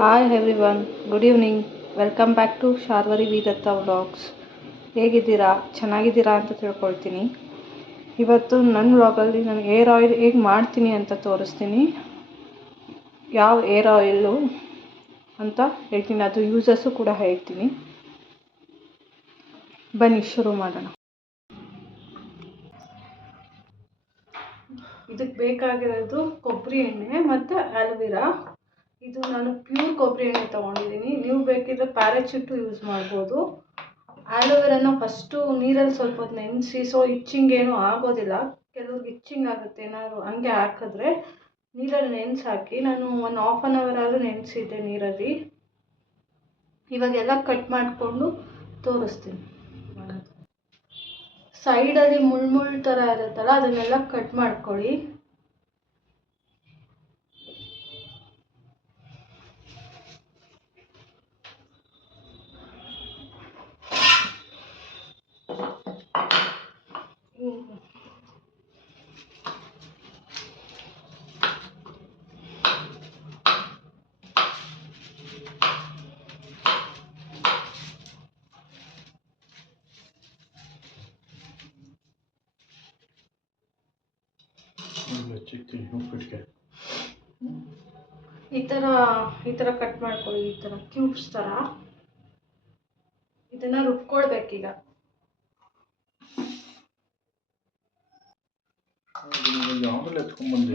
Hi everyone, good evening. Welcome back to Sharvari V Datta vlogs. ಹೇಗಿದ್ದೀರಾ? ಚೆನ್ನಾಗಿದ್ದೀರಾ ಅಂತ ತಿಳ್ಕೊಳ್ತೀನಿ. ಇವತ್ತು ನನ್ನ ವ್ಲಾಗಲ್ಲಿ ನಾನು ಏರ್ ಆಯಿಲ್ ಹೇಗೆ ಮಾಡ್ತೀನಿ ಅಂತ ತೋರಿಸ್ತೀನಿ. ಯಾವ ಏರ್ ಆಯಿಲು ಅಂತ ಹೇಳ್ತೀನಿ, ಅದು ಯೂಸಸ್ಸು ಕೂಡ ಹೇಳ್ತೀನಿ. ಬನ್ನಿ ಶುರು ಮಾಡೋಣ. ಇದಕ್ಕೆ ಬೇಕಾಗಿರೋದು ಕೊಬ್ಬರಿ ಎಣ್ಣೆ ಮತ್ತು ಆಲೋವೆರಾ. ಇದು ನಾನು ಪ್ಯೂರ್ ಕೊಬ್ಬರಿ ಎಣ್ಣೆ ತೊಗೊಂಡಿದ್ದೀನಿ. ನೀವು ಬೇಕಿದ್ರೆ ಪ್ಯಾರಾಚೂಟು ಯೂಸ್ ಮಾಡ್ಬೋದು. ಆಲೋವೆರಾನ ಫಸ್ಟು ನೀರಲ್ಲಿ ಸ್ವಲ್ಪ ಹೊತ್ತು ನೆನೆಸಿ, ಸೊ ಇಚ್ಚಿಂಗ್ ಏನೂ ಆಗೋದಿಲ್ಲ. ಕೆಲವ್ರಿಗೆ ಇಚ್ಚಿಂಗ್ ಆಗುತ್ತೆ ಏನಾದ್ರು ಹಂಗೆ ಹಾಕಿದ್ರೆ. ನೀರಲ್ಲಿ ನೆನೆಸಿ ಹಾಕಿ ನಾನು 1 ½ ಆದರೂ ನೆನೆಸಿದ್ದೆ ನೀರಲ್ಲಿ. ಇವಾಗೆಲ್ಲ ಕಟ್ ಮಾಡಿಕೊಂಡು ತೋರಿಸ್ತೀನಿ. ಸೈಡಲ್ಲಿ ಮುಳ್ಳು ಥರ ಇರುತ್ತಲ್ಲ, ಅದನ್ನೆಲ್ಲ ಕಟ್ ಮಾಡ್ಕೊಳ್ಳಿ. ಈ ಥರ ಕಟ್ ಮಾಡ್ಕೊಳ್ಳಿ, ಈ ಥರ ಕ್ಯೂಬ್ಸ್ ಥರ. ಇದನ್ನು ರುಬ್ಕೊಳ್ಬೇಕೀಗ.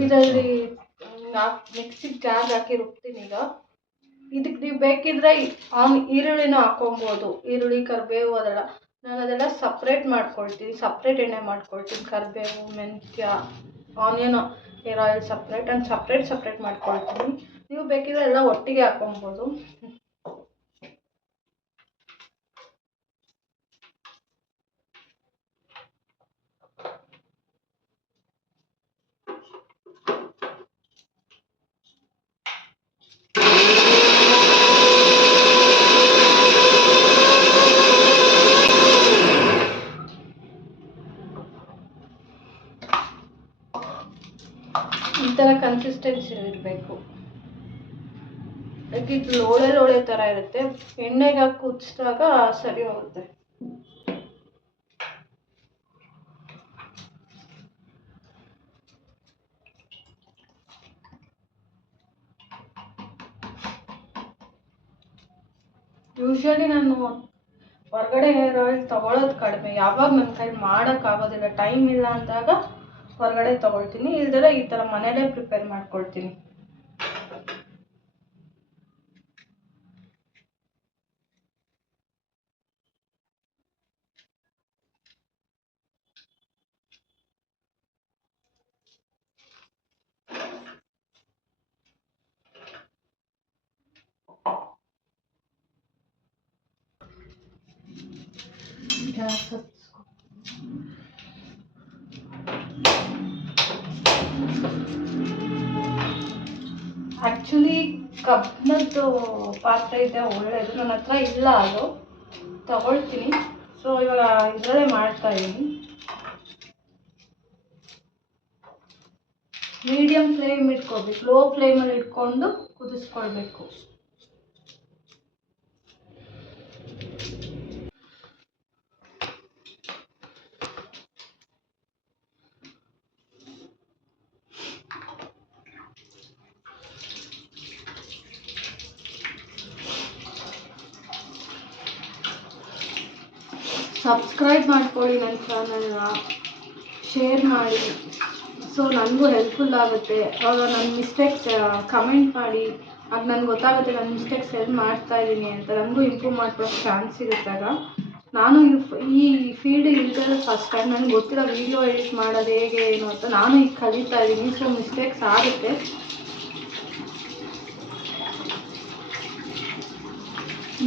ಇದರಲ್ಲಿ ಮಿಕ್ಸಿಗೆ ಜಾರ್ ಹಾಕಿ ರುಬ್ತೀನಿ ಈಗ. ಇದಕ್ಕೆ ನೀವು ಬೇಕಿದ್ರೆ ಈರುಳ್ಳಿನೂ ಹಾಕೊಬೋದು. ಈರುಳ್ಳಿ, ಕರಿಬೇವು ಅದೆಲ್ಲ. ನಾನು ಅದೆಲ್ಲ ಸಪ್ರೇಟ್ ಮಾಡ್ಕೊಳ್ತೀನಿ, ಸಪ್ರೇಟ್ ಎಣ್ಣೆ ಮಾಡ್ಕೊಳ್ತೀನಿ. ಕರಿಬೇವು, ಮೆಂತ್ಯ, onion air oil separate and separate ಮಾಡ್ಕೊಳ್ತೀನಿ. ನೀವು ಬೇಕಿದ್ರೆ ಎಲ್ಲ ಒಟ್ಟಿಗೆ ಹಾಕೊಬೋದು. ಈ ಥರ ಕನ್ಸಿಸ್ಟೆನ್ಸಿ ಇರಬೇಕು. ಇದು ಲೋಳೆ ಥರ ಇರುತ್ತೆ. ಎಣ್ಣೆಗೆ ಹಾಕಿ ಕುದಿಸಿದಾಗ ಸರಿ ಹೋಗುತ್ತೆ. ಯೂಶ್ವಲಿ ನಾನು ಹೊರಗಡೆ ಹೇರ್ ಆಯಿಲ್ ತೊಗೊಳೋದು ಕಡಿಮೆ. ಯಾವಾಗ ನನ್ನ ಕೈಲಿ ಮಾಡೋಕ್ಕಾಗೋದಿಲ್ಲ, ಟೈಮ್ ಇಲ್ಲ ಅಂದಾಗ ಹೊರಗಡೆ ತೊಗೊಳ್ತೀನಿ. ಇಲ್ದರೆ ಈ ಥರ ಮನೇಲೇ ಪ್ರಿಪೇರ್ ಮಾಡ್ಕೊಳ್ತೀನಿ. ಆ್ಯಕ್ಚುಲಿ ಕಬ್ಬಿಣದ್ದು ಪಾತ್ರೆ ಇದೆ, ಒಳ್ಳೆಯದು. ನನ್ನ ಹತ್ರ ಇಲ್ಲ, ಅದು ತಗೊಳ್ತೀನಿ. ಸೊ ಇವಾಗ ಇದರಲ್ಲೇ ಮಾಡ್ತಾಯಿದ್ದೀನಿ. ಮೀಡಿಯಮ್ ಫ್ಲೇಮ್ ಇಟ್ಕೊಬೇಕು, ಲೋ ಫ್ಲೇಮಲ್ಲಿ ಇಟ್ಕೊಂಡು ಕುದಿಸ್ಕೊಳ್ಬೇಕು. ಸಬ್ಸ್ಕ್ರೈಬ್ ಮಾಡ್ಕೊಳ್ಳಿ ನನ್ನ ಚಾನಲ್ನ, ಶೇರ್ ಮಾಡಿ. ಸೊ ನನಗೂ ಹೆಲ್ಪ್ಫುಲ್ ಆಗುತ್ತೆ. ಆವಾಗ ನನ್ನ ಮಿಸ್ಟೇಕ್ಸ್ ಕಮೆಂಟ್ ಮಾಡಿ, ಆಗ ನನಗೆ ಗೊತ್ತಾಗುತ್ತೆ ನನ್ನ ಮಿಸ್ಟೇಕ್ಸ್ ಎಲ್ಲಿ ಮಾಡ್ತಾಯಿದ್ದೀನಿ ಅಂತ. ನನಗೂ ಇಂಪ್ರೂವ್ ಮಾಡ್ಕೊಳ್ಳೋಕ್ಕೆ ಚಾನ್ಸ್ ಸಿಗುತ್ತಾಗ. ನಾನು ಈ ಫೀಲ್ಡಿಗೆ ಇಳಿದ್ರೆ ಫಸ್ಟ್ ಟೈಮ್. ನನಗೆ ಗೊತ್ತಿರೋ ವೀಡಿಯೋ ಎಡಿಟ್ ಮಾಡೋದು ಹೇಗೆ ಏನು ಅಂತ ನಾನು ಈಗ ಕಲಿತಾ ಇದ್ದೀನಿ. ಸೊ ಮಿಸ್ಟೇಕ್ಸ್ ಆಗುತ್ತೆ.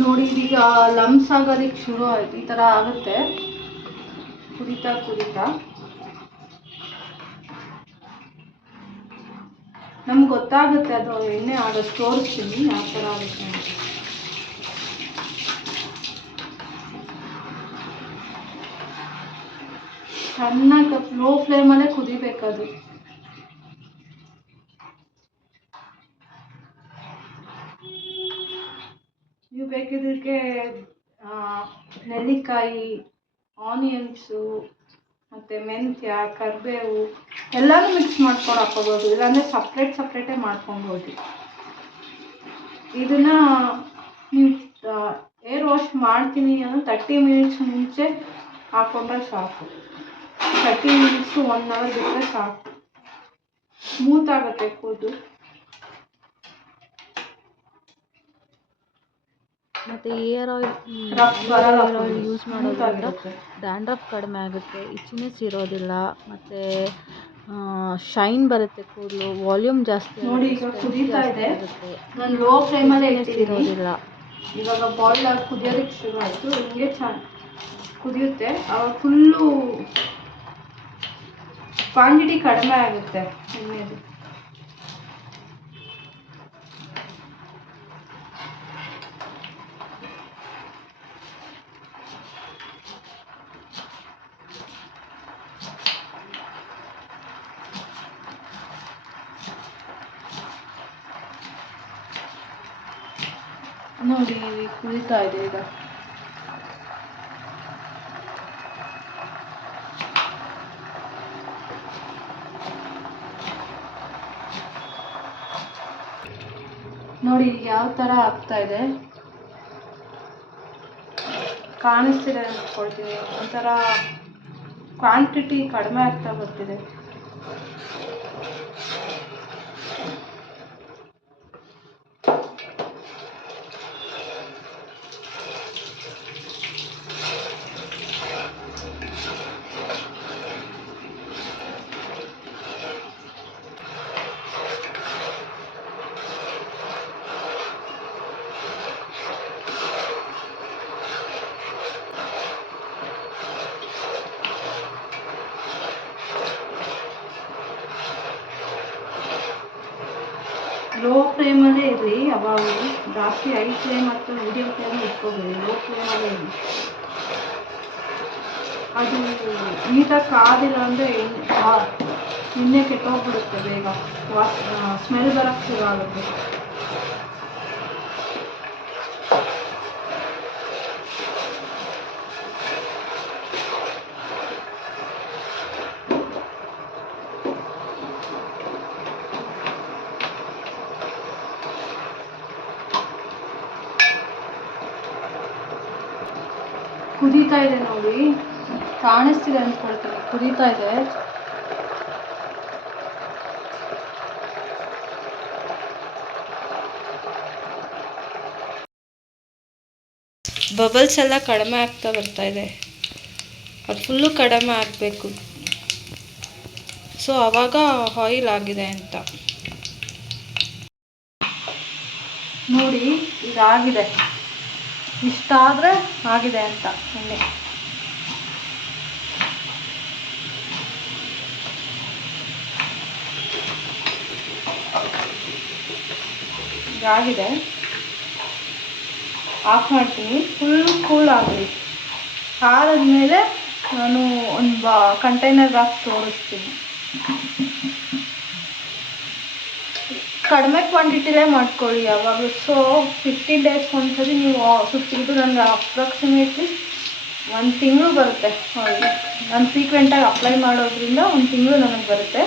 ನೋಡಿ, ಇದೀಗ ಲಮ್ಸ್ ಆಗೋದಕ್ಕೆ ಶುರು ಆಯಿತು. ಈ ಥರ ಆಗುತ್ತೆ ಕುದೀತಾ. ನಮ್ಗೆ ಗೊತ್ತಾಗುತ್ತೆ, ಅದು ಎಣ್ಣೆ ಆಗೋದು ತೋರಿಸ್ತೀನಿ ಯಾವ ಥರ ಆಗುತ್ತೆ ಅಂತ. ಚೆನ್ನಾಗಿ ಲೋ ಫ್ಲೇಮಲ್ಲೇ ಕುದಿಬೇಕದು. ಮೆಣಸಿನ್ಕಾಯಿ, ಆನಿಯನ್ಸು ಮತ್ತು ಮೆಂತ್ಯ, ಕರಿಬೇವು ಎಲ್ಲನೂ ಮಿಕ್ಸ್ ಮಾಡ್ಕೊಂಡು ಹಾಕ್ಕೋಬೋದು, ಇಲ್ಲಾಂದರೆ ಸಪ್ರೇಟೇ ಮಾಡ್ಕೊಬೋದು. ಇದನ್ನು ನೀವು ಏರ್ ವಾಶ್ ಮಾಡ್ತೀನಿ ಅಂದರೆ 30 ಮಿನಿಟ್ಸ್ ಮುಂಚೆ ಹಾಕ್ಕೊಂಡ್ರೆ ಸಾಕು. 30 ಮಿನಿಟ್ಸು 1 ಅವರ್ ಬಿಟ್ಟರೆ ಸಾಕು, ಸ್ಮೂತ್ ಆಗುತ್ತೆ ಕೂದಲು. ಮತ್ತು ಏರ್ ಆಯಿಲ್ ಯೂಸ್ ಮಾಡೋದ್ರಿಂದ ಡ್ಯಾಂಡ್ರಫ್ ಕಡಿಮೆ ಆಗುತ್ತೆ, ಇಚ್ಚಿನೆಸ್ ಇರೋದಿಲ್ಲ, ಮತ್ತು ಶೈನ್ ಬರುತ್ತೆ ಕೂದಲು, ವಾಲ್ಯೂಮ್ ಜಾಸ್ತಿ ನೋಡಿ ಈಗ ಕುದೀತಾ ಇದೆ. ನಾನು ಲೋ ಫ್ಲೇಮಲ್ಲೇ ಇರೋದಿಲ್ಲ. ಇವಾಗ ಬಾಯ್ಲ್ ಆಗಿ ಕುದಿಯೋದಕ್ಕೆ ಶುರು ಆಯಿತು. ಹಿಂಗೆ ಕುದಿಯುತ್ತೆ, ಆವಾಗ ಫುಲ್ಲು ಕ್ವಾಂಟಿಟಿ ಕಡಿಮೆ ಆಗುತ್ತೆ ಎಣ್ಣೆದು. ನೋಡಿ ಕುದೀತಾ ಇದೆ ಈಗ. ನೋಡಿ ಯಾವ ಥರ ಆಗ್ತಾ ಇದೆ, ಕಾಣಿಸ್ತಿದೆ ಅಂದ್ಕೊಳ್ತೀನಿ. ಒಂಥರ ಕ್ವಾಂಟಿಟಿ ಕಡಿಮೆ ಆಗ್ತಾ ಬರ್ತಿದೆ. ಲೋ ಫ್ಲೇಮಲ್ಲೇ ಇರಲಿ ಯಾವಾಗಲೂ, ಜಾಸ್ತಿ ಹೈ ಫ್ಲೇಮ್ ಮತ್ತು ಮೀಡಿಯಮ್ ಫ್ಲೇಮ್ ಇಟ್ಕೋಬೇಡಿ, ಲೋ ಫ್ಲೇಮಲ್ಲೇ ಇರಲಿ. ಅದು ನೀಟಾಗಿ ಕಾದಿಲ್ಲ ಅಂದರೆ ಎಣ್ಣೆ ಕೆಟ್ಟೋಗ್ಬಿಡುತ್ತೆ ಬೇಗ, ಸ್ಮೆಲ್ ಬರೋಕ್ಕೆ ಶುರು ಆಗುತ್ತೆ. ಕುದೀತಾ ಇದೆ ನೋಡಿ, ಕಾಣಿಸ್ತಿದೆ ಅಂದ್ಕೊಳ್ತೀನಿ, ಕುದೀತಾ ಇದೆ. ಬಬಲ್ಸ್ ಎಲ್ಲ ಕಡಿಮೆ ಆಗ್ತಾ ಬರ್ತಾ ಇದೆ, ಅದು ಫುಲ್ಲು ಕಡಿಮೆ ಆಗಬೇಕು. ಸೊ ಆವಾಗ ಆಯಿಲ್ ಆಗಿದೆ ಅಂತ ನೋಡಿ. ಇದಾಗಿದೆ, ಇಷ್ಟಾದರೆ ಆಗಿದೆ ಅಂತ ಎಣ್ಣೆ. ಇದಾಗಿದೆ, ಆಫ್ ಮಾಡ್ತೀನಿ. ಫುಲ್ಲು ಕೂಲ್ ಆಗಲಿ. ಆದಮೇಲೆ ನಾನು ಒಂದು ಕಂಟೈನರ್ಗೆ ಹಾಕಿ ತೋರಿಸ್ತೀನಿ. ಕಡಿಮೆ ಕ್ವಾಂಟಿಟಿಲೇ ಮಾಡ್ಕೊಳ್ಳಿ ಯಾವಾಗಲೂ. ಸೊ 15 ಡೇಸ್ಗೆ ಒಂದ್ಸರಿ ನೀವು ಇದು ನನಗೆ ಅಪ್ರಾಕ್ಸಿಮೇಟ್ಲಿ 1 ತಿಂಗಳು ಬರುತ್ತೆ. ನಾನು ಫ್ರೀಕ್ವೆಂಟಾಗಿ ಅಪ್ಲೈ ಮಾಡೋದ್ರಿಂದ 1 ತಿಂಗಳು ನನಗೆ ಬರುತ್ತೆ.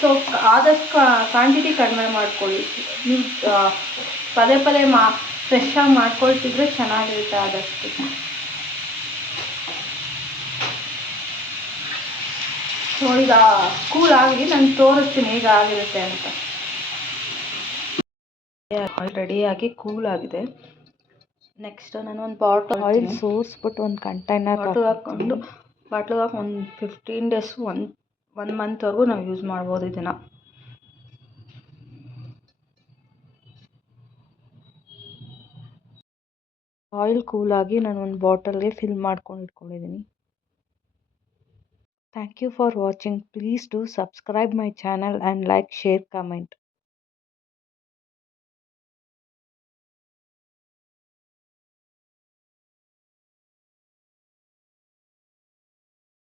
ಸೊ ಆದಷ್ಟು ಕ್ವಾಂಟಿಟಿ ಕಡಿಮೆ ಮಾಡ್ಕೊಳ್ಳಿ. ನೀವು ಪದೇ ಫ್ರೆಶ್ಶಾಗಿ ಮಾಡ್ಕೊಳ್ತಿದ್ರೆ ಚೆನ್ನಾಗಿರುತ್ತೆ ಆದಷ್ಟು. ಸೊ ಈಗ ಕೂಲ್ ಆಗಿ ನಾನು ತೋರಿಸ್ತೀನಿ ಈಗ ಆಗಿರುತ್ತೆ ಅಂತ. ರೆಡಿಯಾಗಿ ಕೂಲ್ ಆಗಿದೆ. ನೆಕ್ಸ್ಟ್ ನಾನು ಒಂದು ಬಾಟಲ್ ಆಯಿಲ್ ಸೋರಿಸ್ಬಿಟ್ಟು ಒಂದು ಕಂಟೈನರ್ ಹಾಕ್ಕೊಂಡು ಬಾಟ್ಲಿಗೆ ಹಾಕಿ ಒಂದು 15 ಡೇಸ್ 1 ಮಂತ್ವರೆಗೂ ನಾವು ಯೂಸ್ ಮಾಡ್ಬೋದು ಇದನ್ನು. ಆಯಿಲ್ ಕೂಲಾಗಿ ನಾನು ಒಂದು ಬಾಟಲ್ಗೆ ಫಿಲ್ ಮಾಡ್ಕೊಂಡು ಇಟ್ಕೊಂಡಿದ್ದೀನಿ. Thank you for watching. Please do subscribe my channel and like, share, comment.